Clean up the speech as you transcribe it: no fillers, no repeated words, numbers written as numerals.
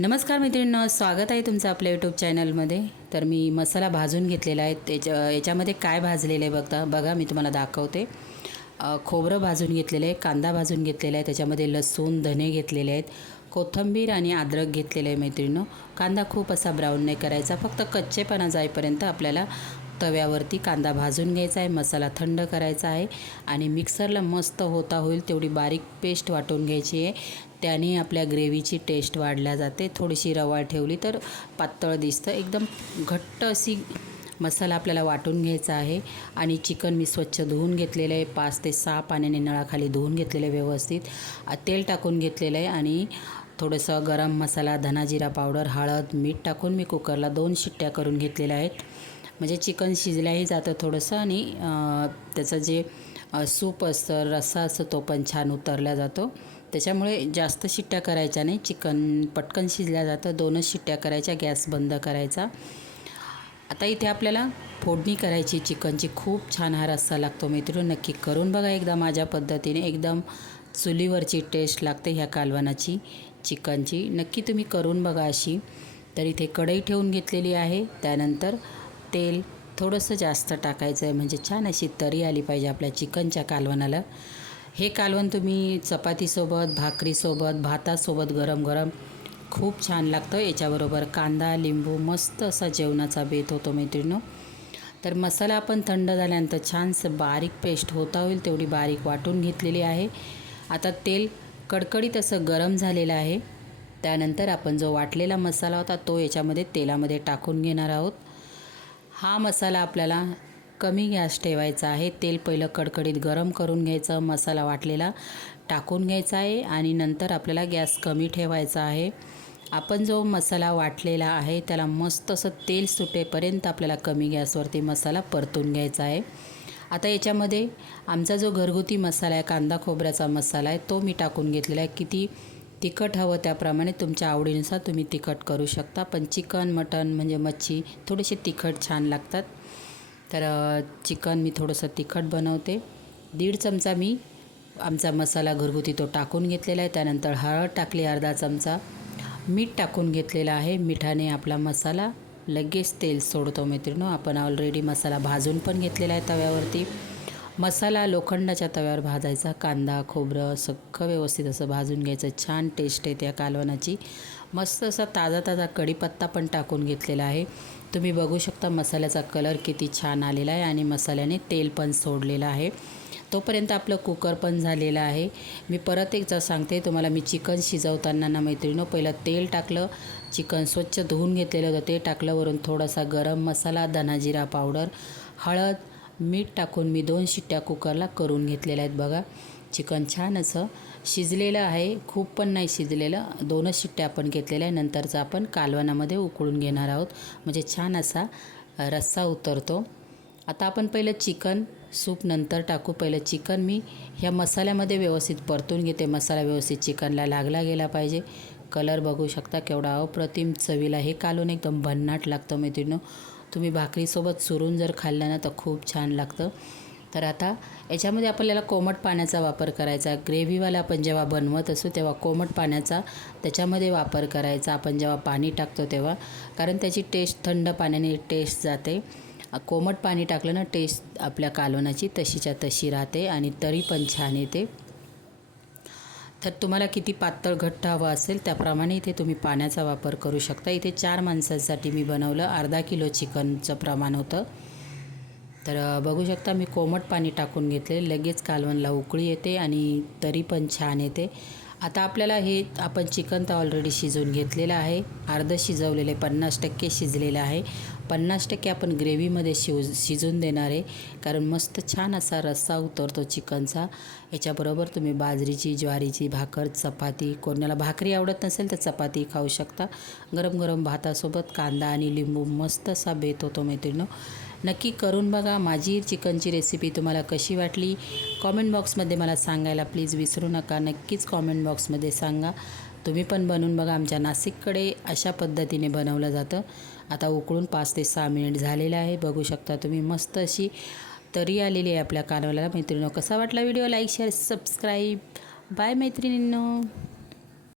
नमस्कार मैत्रिणींनो, स्वागत आहे तुमचं आपल्या यूट्यूब चॅनलमध्ये। तर मी मसाला भाजून घेतलेला आहे। याच्यामध्ये काय भाजलेलं आहे बघा मी तुम्हाला दाखवते। खोबरं भाजून घेतलेलं आहे, कांदा भाजून घेतलेला आहे, त्याच्यामध्ये लसूण धने घेतलेले आहेत, कोथिंबीर आणि अद्रक घेतलेलं आहे मैत्रिणींनो। कांदा खूप असा ब्राऊन नाही करायचा, फक्त कच्चेपणा जाईपर्यंत आपल्याला तव्यावरती कांदा भाजून घ्यायचा आहे। मसाला थंड करायचा आहे आणि मिक्सरला मस्त होता होईल तेवढी बारीक पेस्ट वाटून घ्यायची आहे। त्याने आपल्या ग्रेव्हीची टेस्ट वाढल्या जाते। थोडीशी रवा ठेवली तर पातळ दिसतं, एकदम घट्ट अशी मसाला आपल्याला वाटून घ्यायचा आहे। आणि चिकन मी स्वच्छ धुवून घेतलेलं आहे, 5 ते 6 पाण्याने नळाखाली धुवून घेतलेलं आहे व्यवस्थित। तेल टाकून घेतलेलं आहे आणि थोडंसं गरम मसाला, धना जिरा पावडर, हळद, मीठ टाकून मी कुकरला 2 शिट्ट्या करून घेतलेल्या आहेत। म्हणजे चिकन शिजल्याही जातं थोडंसं आणि त्याचं जे सूप असतं, रस्सा असतो तो पण छान उतरला जातो। त्याच्यामुळे जास्त शिट्ट्या करायच्या नाही, चिकन पटकन शिजल्या जातं। 2च शिट्ट्या करायच्या, गॅस बंद करायचा। आता इथे आपल्याला फोडणी करायची चिकनची। खूप छान हा रस्सा लागतो मित्रांनो, नक्की करून बघा एकदा माझ्या पद्धतीने। एकदम चुलीवरची टेस्ट लागते ह्या कालवणाची, चिकनची। नक्की तुम्ही करून बघा अशी। तर इथे कढई ठेवून घेतलेली आहे। त्यानंतर तेल थोडंसं जास्त टाकायचं आहे, म्हणजे छान अशी तरी आली पाहिजे आपल्या चिकनच्या कालवणाला। हे कालवण तुम्ही चपातीसोबत, भाकरीसोबत, भातासोबत गरम गरम खूप छान लागतं। याच्याबरोबर कांदा, लिंबू मस्त असा जेवणाचा बेत होतो मैत्रिणींनो। तर मसाला आपण थंड झाल्यानंतर छानसं बारीक पेस्ट होता होईल तेवढी बारीक वाटून घेतलेली आहे। आता तेल कडकडीत असं गरम झालेलं आहे। त्यानंतर आपण जो वाटलेला मसाला होता तो याच्यामध्ये तेलामध्ये टाकून घेणार आहोत। हा मसाला आपल्याला कमी गॅस ठेवायचा आहे। तेल पहिलं कडकडीत गरम करून घ्यायचं, मसाला वाटलेला टाकून घ्यायचा आहे आणि नंतर आपल्याला गॅस कमी ठेवायचा आहे। आपण जो मसाला वाटलेला आहे त्याला मस्त असं तेल सुटेपर्यंत आपल्याला कमी गॅसवरती मसाला परतून घ्यायचा आहे। आता याच्यामध्ये आमचा जो घरगुती मसाला आहे, कांदा खोबऱ्याचा मसाला आहे, तो मी टाकून घेतलेला आहे। किती तिखट हवं त्याप्रमाणे तुमच्या आवडीनुसार तुम्ही तिखट करू शकता, पण चिकन, मटण म्हणजे मच्छी थोडेसे तिखट छान लागतात। तर चिकन मी थोडंसं तिखट बनवते। 1.5 चमचा मी आमचा मसाला घरगुती तो टाकून घेतलेला आहे। त्यानंतर हळद टाकली अर्धा चमचा, मीठ टाकून घेतलेलं आहे। मिठाने आपला मसाला लगेच तेल सोडतो मैत्रिणींनो। आपण ऑलरेडी मसाला भाजून पण घेतलेला आहे तव्यावरती। मसाला लोखंडाच्या तव्यावर भाजायचा, कांदा खोबरं सगळं व्यवस्थित असं भाजून घ्यायचं। छान टेस्ट आहे त्या कालवणाची। मस्त असा ताजा ताजा कढीपत्ता पण टाकून घेतलेला आहे। तुम्ही बघू शकता मसाल्याचा कलर किती छान आलेला आहे आणि मसाल्याने तेल पण सोडलेलं आहे। तोपर्यंत आपलं कुकर पण झालेलं आहे। मी परत एकदा सांगते तुम्हाला, मी चिकन शिजवताना ना मैत्रिणींनो पहिलं तेल टाकलं, चिकन स्वच्छ धुवून घेतलेलं होतं ते टाकलं, वरून थोडासा गरम मसाला, धना जिरा पावडर, हळद, मीठ टाकून मी 2 शिट्ट्या कुकरला करून घेतलेल्या आहेत। बघा चिकन छान असं शिजलेलं आहे, खूप पण नाही शिजलेलं। 2च शिट्ट्या आपण घेतलेल्या आहे। नंतरचं आपण कालवणामध्ये उकळून घेणार आहोत, म्हणजे छान असा रस्सा उतरतो। आता आपण पहिलं चिकन सूप नंतर टाकू। पहिलं चिकन मी ह्या मसाल्यामध्ये व्यवस्थित परतून घेते। मसाला व्यवस्थित चिकनला लागला गेला पाहिजे। कलर बघू शकता केवढा अप्रतिम चवीला हे कालवण एकदम भन्नाट लागतं मैत्रिणींनो। तुम्ही भाकरीसोबत चुरून जर खाल्लं ना तर खूप छान लागतं। तर आता याच्यामध्ये आपल्याला कोमट पाण्याचा वापर करायचा। ग्रेव्हीवाला आपण जेव्हा बनवत असू तेव्हा कोमट पाण्याचा त्याच्यामध्ये वापर करायचा आपण जेव्हा पाणी टाकतो तेव्हा, कारण त्याची टेस्ट थंड पाण्याने टेस्ट जाते। कोमट पाणी टाकलं ना टेस्ट आपल्या कालवणाची तशीच्या तशी राहते आणि तरी पण छान येते। तर तुम्हाला किती पातळ घट्ट हवं असेल त्याप्रमाणे इथे तुम्ही पाण्याचा वापर करू शकता। इथे 4 माणसांसाठी मी बनवलं, अर्धा किलो चिकनचं प्रमाण होतं। तर बघू शकता मी कोमट पाणी टाकून घेतले, लगेच कालवणला उकळी येते आणि तरी पण छान येते। आता आपल्याला हे आपण चिकन तर ऑलरेडी शिजवून घेतलेलं आहे, अर्धं शिजवलेलं आहे, 50% शिजलेलं आहे। 50% आपण ग्रेव्हीमध्ये शिजून देणार आहे, कारण मस्त छान असा रस्सा उतरतो चिकनचा। याच्याबरोबर तुम्ही बाजरीची, ज्वारीची भाकर, चपाती, कोणाला भाकरी आवडत नसेल तर चपाती खाऊ शकता। गरम गरम भातासोबत कांदा आणि लिंबू मस्त असा बेत होतो मैत्रिणींनो। नक्की करून बघा। माझी चिकनची रेसिपी तुम्हाला कशी वाटली कॉमेंट बॉक्समध्ये मला सांगायला प्लीज विसरू नका। नक्कीच कॉमेंट बॉक्समध्ये सांगा। तुम्ही पण बनवून बघा। आमच्या नाशिककडे अशा पद्धतीने बनवलं जातं। आता उकळून 5 ते 6 मिनिट झालेलं आहे, बघू शकता तुम्ही। मस्त अशी तरी आलेली आहे आपल्या कालवणाला मैत्रिणींनो। कसा वाटला video, like share subscribe. Bye मैत्रिणींनो।